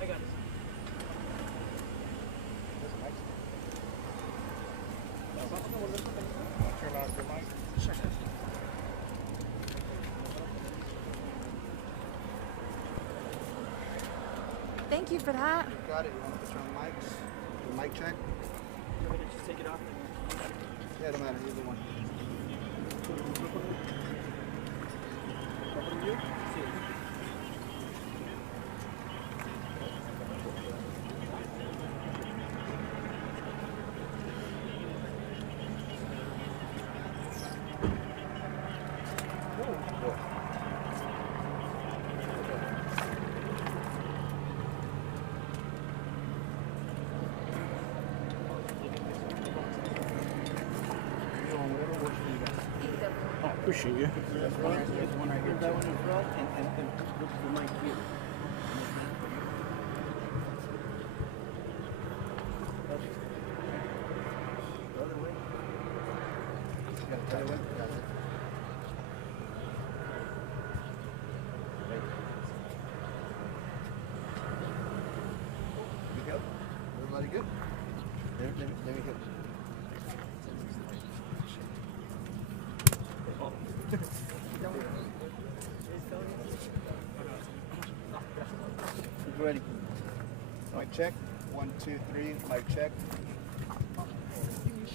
I got it. Turn on your mic. Sure. Thank you for that. You got it. You want to put your own mics? The mic check? You want me to just take it off? Yeah, don't matter. Either one. Appreciate you. That's right. There's one right here. That one in front and the mic here. The other way. Yeah, the other way. That's it. You go? Everybody good? Let me go. Who's ready? Mic check. 1, 2, 3. Mic check.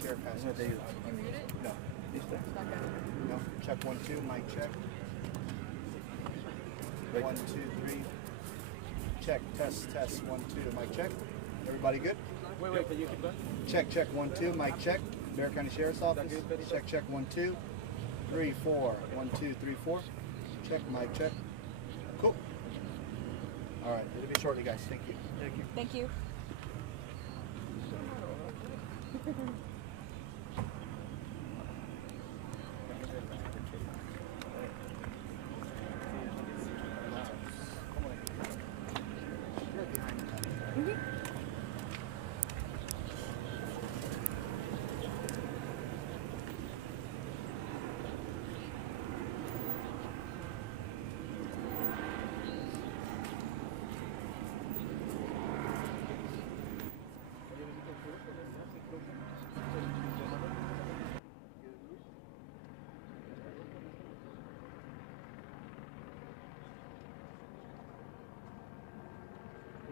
Share pass. No. Listo. No. Check 1, 2. Mic check. 1, 2, 3. Check. Test. 1, 2. Mic check. Everybody good? Wait, but you keep going? Check. 1, 2. Mic check. Bear County Sheriff's Office. Check. 1, 2, 3, 4. 1, 2, 3, 4. Check. Mic check. Cool. All right. It'll be shortly, guys. Thank you. Thank you.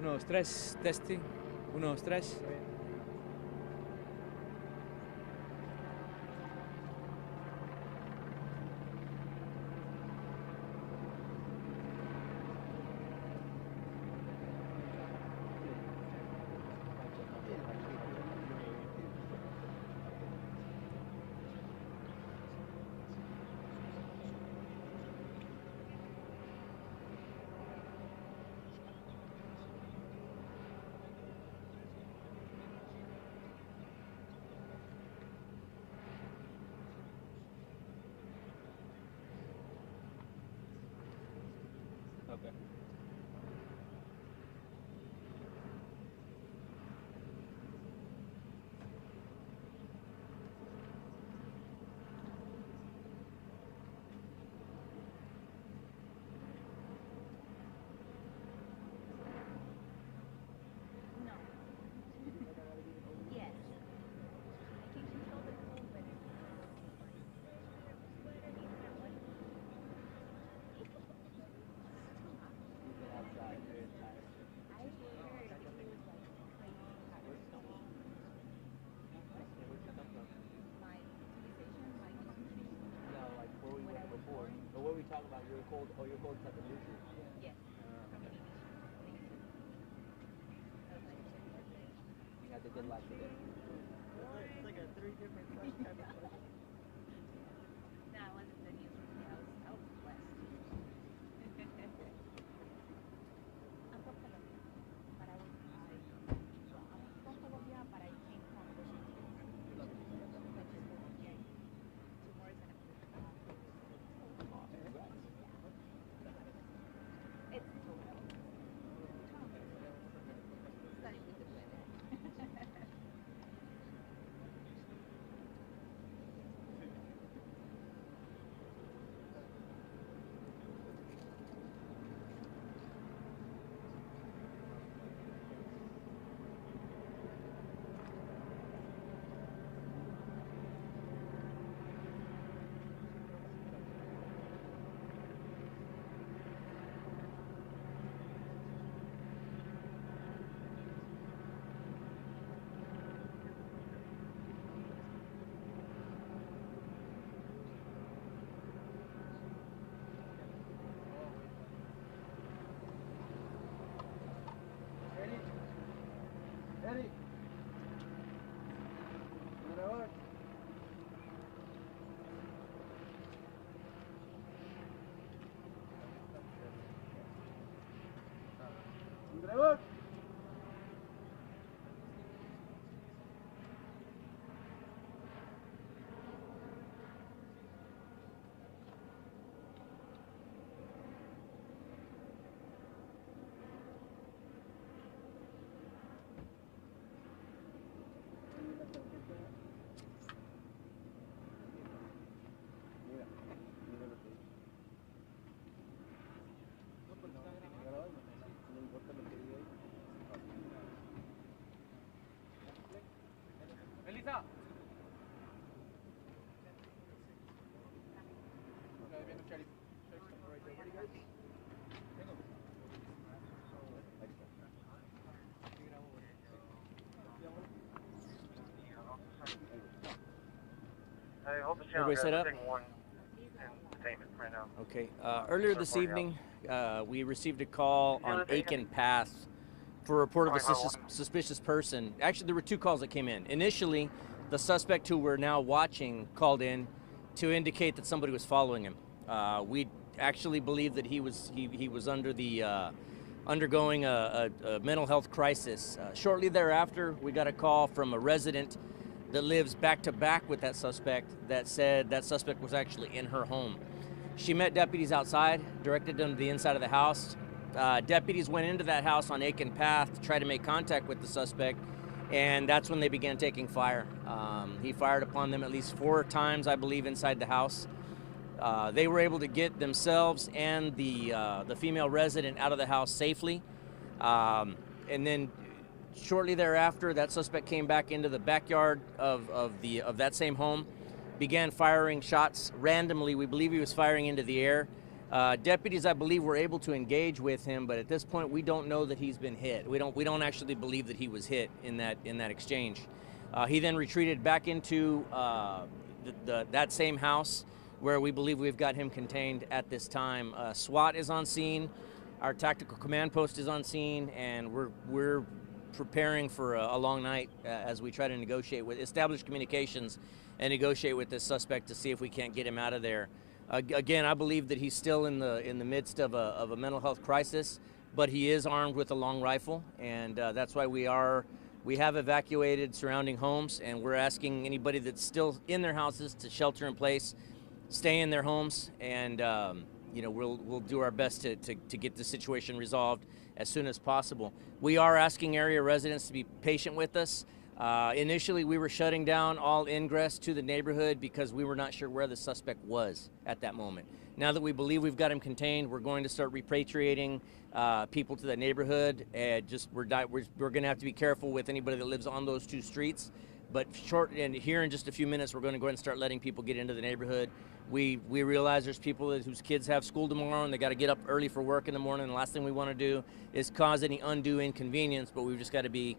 Uno, dos, tres, testing. Uno, dos, tres. Okay. What we talking about? You're cold. Oh, you're cold type of nutrient. Yes. You had the good life today. It's like a 3 different type of question. No, I wasn't the news. I was blessed. I'm from Colombia, but I'm from Colombia, but I came from Washington. I just moved here 2 more than a month. It's total. Starting with the weather. Ready? Grabador. Grabador. Elisa. Everybody set up? Okay. Earlier this evening, we received a call on Aiken Path for a report of a suspicious person. Actually, there were two calls that came in. Initially, the suspect who we're now watching called in to indicate that somebody was following him. We actually believe that he was under the undergoing a mental health crisis. Shortly thereafter, we got a call from a resident that lives back to back with that suspect that said that suspect was actually in her home. She met deputies outside, directed them to the inside of the house. Deputies went into that house on Aiken Path to try to make contact with the suspect, and that's when they began taking fire. He fired upon them at least 4 times, I believe, inside the house. They were able to get themselves and the female resident out of the house safely. And then shortly thereafter, that suspect came back into the backyard of that same home, began firing shots randomly. We believe he was firing into the air. Deputies, I believe, were able to engage with him, but at this point, we don't know that he's been hit. We don't actually believe that he was hit in that exchange. He then retreated back into that same house, where we believe we've got him contained at this time. SWAT is on scene, our tactical command post is on scene, and we're preparing for a long night as we try to establish communications and negotiate with this suspect to see if we can't get him out of there. Again, I believe that he's still in the midst of a mental health crisis, but he is armed with a long rifle, and that's why we have evacuated surrounding homes, and we're asking anybody that's still in their houses to shelter in place, stay in their homes, and we'll do our best to get the situation resolved as soon as possible. We are asking area residents to be patient with us. Initially, we were shutting down all ingress to the neighborhood because we were not sure where the suspect was at that moment. Now that we believe we've got him contained, we're going to start repatriating people to the neighborhood. We're going to have to be careful with anybody that lives on those 2 streets. But here in just a few minutes, we're going to go ahead and start letting people get into the neighborhood. We realize there's people whose kids have school tomorrow and they got to get up early for work in the morning. The last thing we want to do is cause any undue inconvenience, but we've just got to be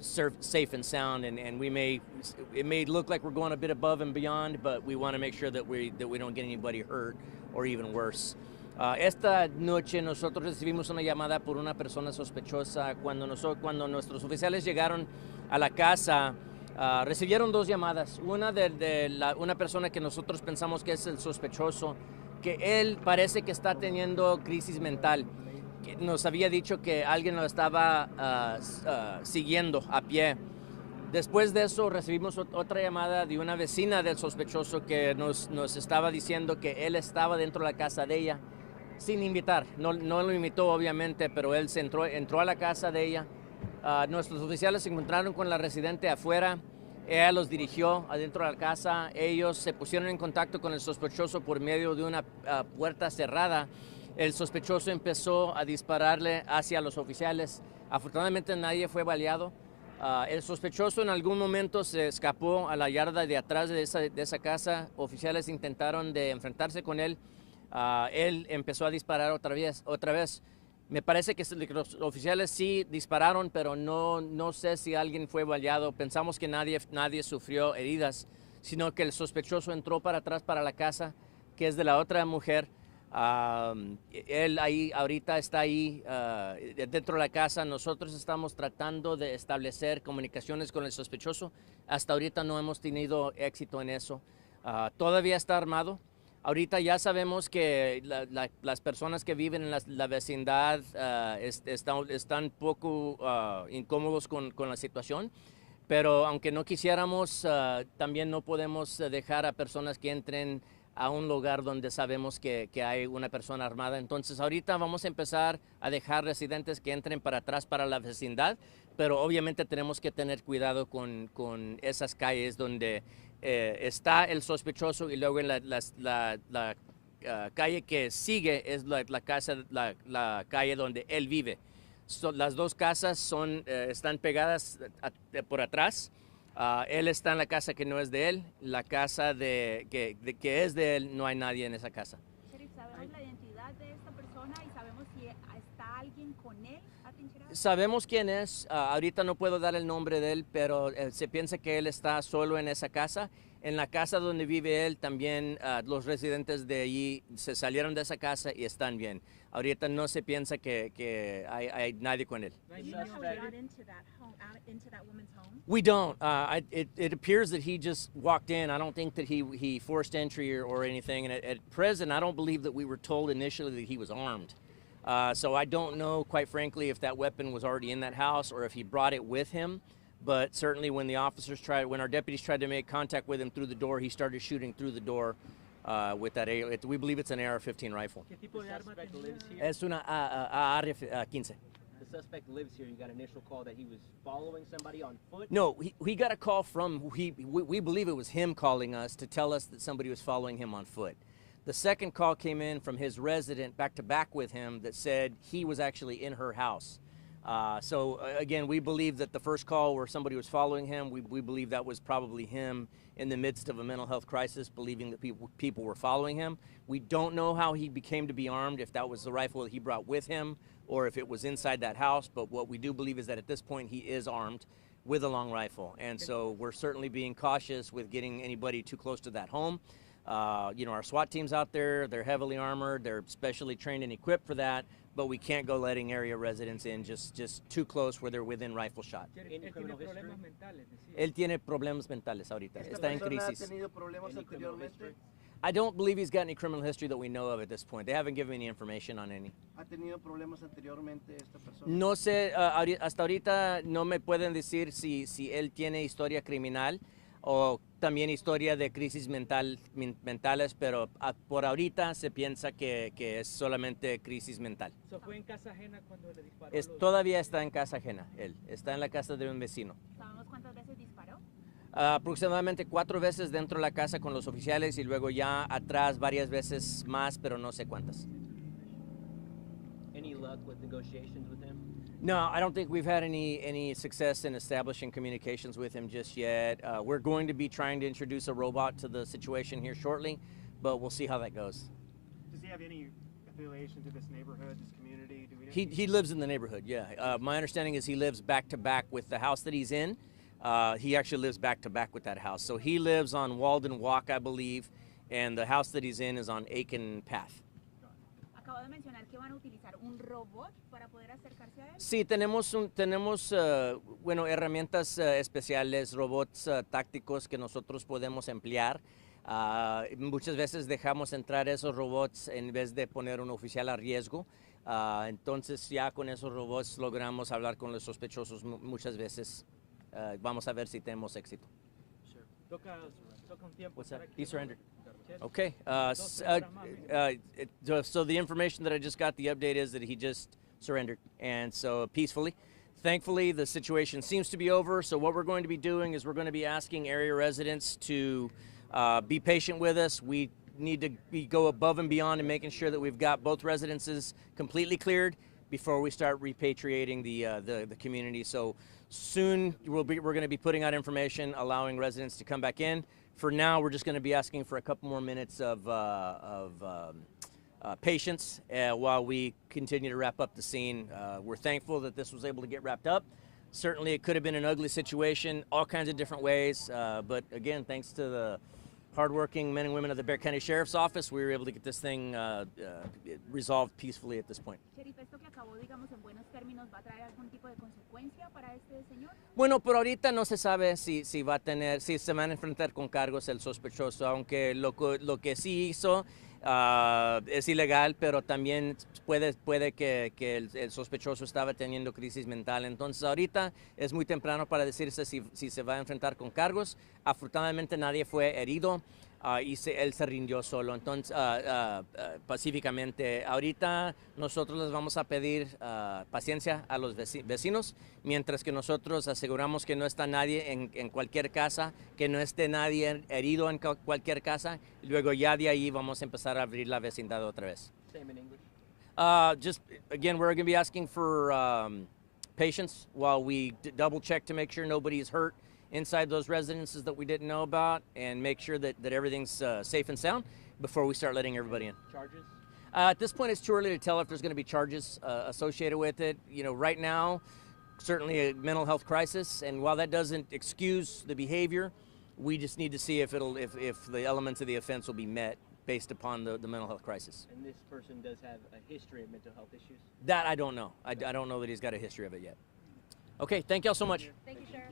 safe and sound. And it may look like we're going a bit above and beyond, but we want to make sure that we don't get anybody hurt or even worse. Esta noche nosotros recibimos una llamada por una persona sospechosa. Cuando nuestros oficiales llegaron a la casa, recibieron 2 llamadas. Una de una persona que nosotros pensamos que es el sospechoso, que él parece que está teniendo crisis mental. Que nos había dicho que alguien lo estaba siguiendo a pie. Después de eso recibimos otra llamada de una vecina del sospechoso que nos estaba diciendo que él estaba dentro de la casa de ella sin invitar. No lo invitó obviamente, pero él entró a la casa de ella. Nuestros oficiales se encontraron con la residente afuera. Ella los dirigió adentro de la casa. Ellos se pusieron en contacto con el sospechoso por medio de una puerta cerrada. El sospechoso empezó a dispararle hacia los oficiales. Afortunadamente nadie fue baleado. El sospechoso en algún momento se escapó a la yarda de atrás de esa casa. Oficiales intentaron de enfrentarse con él. Él empezó a disparar otra vez. Me parece que los oficiales sí dispararon, pero no sé si alguien fue baleado. Pensamos que nadie sufrió heridas, sino que el sospechoso entró para atrás para la casa, que es de la otra mujer. Él ahí ahorita está ahí dentro de la casa. Nosotros estamos tratando de establecer comunicaciones con el sospechoso. Hasta ahorita no hemos tenido éxito en eso. Todavía está armado. Ahorita ya sabemos que las personas que viven en la vecindad están poco incómodos con la situación. Pero aunque no quisiéramos, también no podemos dejar a personas que entren a un lugar donde sabemos que hay una persona armada. Entonces ahorita vamos a empezar a dejar residentes que entren para atrás para la vecindad, pero obviamente tenemos que tener cuidado con esas calles donde está el sospechoso y luego en la calle que sigue es la calle donde él vive. Las dos casas están pegadas por atrás. Él está en la casa que no es de él. La casa que es de él, no hay nadie en esa casa. Sheriff, ¿sabemos la identidad de esta persona y sabemos si está alguien con él atrincherado? Sabemos quién es. Ahorita no puedo dar el nombre de él, pero se piensa que él está solo en esa casa. En la casa donde vive él, también los residentes de allí se salieron de esa casa y están bien. Ahorita no se piensa que hay nadie con él. Do you know how he got into that home, into that woman's home? We don't. It appears that he just walked in. I don't think that he forced entry or anything. And at present, I don't believe that we were told initially that he was armed. So I don't know, quite frankly, if that weapon was already in that house or if he brought it with him. But certainly when when our deputies tried to make contact with him through the door, he started shooting through the door with that we believe it's an AR-15 rifle. ¿Qué tipo de arma tenía? Es una AR-15. The suspect lives here. You got an initial call that he was following somebody on foot? No, he got a call from, we believe it was him calling us to tell us that somebody was following him on foot. The second call came in from his resident back to back with him that said he was actually in her house. So again, we believe that the first call where somebody was following him, we believe that was probably him in the midst of a mental health crisis, believing that people were following him. We don't know how he became to be armed, if that was the rifle that he brought with him or if it was inside that house, but what we do believe is that at this point he is armed with a long rifle. And so we're certainly being cautious with getting anybody too close to that home. Our SWAT team's out there, they're heavily armored, they're specially trained and equipped for that, but we can't go letting area residents in just too close where they're within rifle shot. Any criminal history? Él tiene problemas mentales ahorita, está en ¿Esta persona ha crisis. tenido problemas Any criminal anteriormente? history? I don't believe he's got any criminal history that we know of at this point. They haven't given me any information on any. ¿Ha tenido problemas anteriormente esta persona? No sé, hasta ahorita no me pueden decir si él tiene historia criminal o también historia de crisis mentales, pero por ahorita se piensa que es solamente crisis mental. So, ¿fue en casa ajena cuando le disparó? Todavía está en casa ajena, él. Está en la casa de un vecino. ¿Sabemos cuántas veces disparó? Aproximadamente 4 veces dentro de la casa con los oficiales y luego ya atrás varias veces más, pero no sé cuántas. Any luck with negotiations with him? No, I don't think we've had any success in establishing communications with him just yet. We're going to be trying to introduce a robot to the situation here shortly, but we'll see how that goes. Does he have any affiliation to this neighborhood, this community? Do we know? He lives in the neighborhood, yeah. My understanding is he lives back to back with the house that he's in. He actually lives back to back with that house. So he lives on Walden Walk, I believe, and the house that he's in is on Aiken Path. Acabo de mencionar que van a utilizar un robot para poder acercarse a él. Sí, tenemos herramientas especiales, robots tácticos que nosotros podemos emplear. Muchas veces dejamos entrar esos robots en vez de poner un oficial a riesgo. Entonces ya con esos robots logramos hablar con los sospechosos muchas veces. Vamos a ver si tenemos éxito. Toca un tiempo. What's that? para que- He surrendered. Okay. So the information that I just got, the update is that he just surrendered, and so peacefully. Thankfully, the situation seems to be over. So what we're going to be doing is we're going to be asking area residents to be patient with us. We need to go above and beyond in making sure that we've got both residences completely cleared before we start repatriating the community. So soon we're going to be putting out information allowing residents to come back in. For now, we're just going to be asking for a couple more minutes of patience while we continue to wrap up the scene. We're thankful that this was able to get wrapped up. Certainly, it could have been an ugly situation, all kinds of different ways. But again, thanks to the hardworking men and women of the Bexar County Sheriff's Office, we were able to get this thing resolved peacefully at this point. Sheriff, ¿esto que acabó, digamos, en buenos términos, va a traer algún tipo de consecuencia para este señor? Bueno, por ahorita no se sabe si va a tener, si se van a enfrentar con cargos el sospechoso, aunque lo que sí hizo es ilegal, pero también puede que el sospechoso estaba teniendo crisis mental. Entonces ahorita es muy temprano para decirse si se va a enfrentar con cargos. Afortunadamente nadie fue herido y él se rindió solo. Entonces, pacíficamente, ahorita nosotros les vamos a pedir paciencia a los vecinos, mientras que nosotros aseguramos que no está nadie en cualquier casa, que no esté nadie herido en cualquier casa. Luego ya de ahí vamos a empezar a abrir la vecindad otra vez. Same in English. Just again, we're going to be asking for patience while we double check to make sure nobody is hurt inside those residences that we didn't know about, and make sure that everything's safe and sound before we start letting everybody in. Charges? At this point, it's too early to tell if there's going to be charges associated with it. You know, right now, certainly a mental health crisis, and while that doesn't excuse the behavior, we just need to see if the elements of the offense will be met based upon the mental health crisis. And this person does have a history of mental health issues? That I don't know. I don't know that he's got a history of it yet. Okay, thank y'all so much. Thank you, Sheriff.